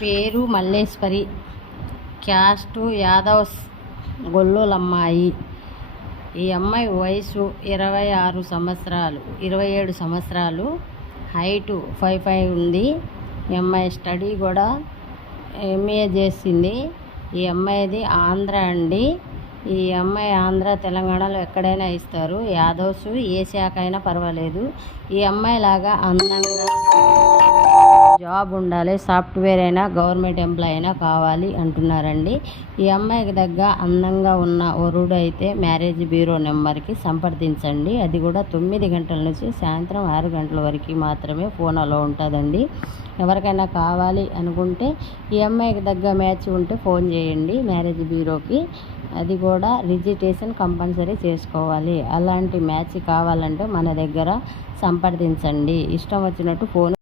పేరు Malleswari, caste Yadavs, గొల్లోలమ్మాయి. ఈ అమ్మాయి వయసు 27 సంవత్సరాలు, హైటు 5'5" ఉంది. ఈ అమ్మాయి స్టడీ కూడా MA చేసింది. ఈ అమ్మాయిది ఆంధ్ర అండి. ఈ అమ్మాయి ఆంధ్ర, తెలంగాణలో ఎక్కడైనా ఇస్తారు. యాదవ్స్ ఏ శాఖ అయినా పర్వాలేదు. ఈ అమ్మాయి లాగా అందంగా జాబ్ ఉండాలి, సాఫ్ట్వేర్ అయినా గవర్నమెంట్ ఎంప్లాయ్ అయినా కావాలి అంటున్నారండి. ఈ అమ్మాయికి దగ్గర అందంగా ఉన్న వరుడు అయితే మ్యారేజ్ బ్యూరో నెంబర్కి సంప్రదించండి. అది కూడా 9 గంటల నుంచి సాయంత్రం 6 గంటల వరకు మాత్రమే ఫోన్ అలో ఉంటుందండి. ఎవరికైనా కావాలి అనుకుంటే ఈ అమ్మాయికి దగ్గర మ్యాచ్ ఉంటే ఫోన్ చేయండి మ్యారేజ్ బ్యూరోకి. అది కూడా రిజిస్ట్రేషన్ కంపల్సరీ చేసుకోవాలి. అలాంటి మ్యాచ్ కావాలంటే మన దగ్గర సంప్రదించండి. ఇష్టం వచ్చినట్టు ఫోన్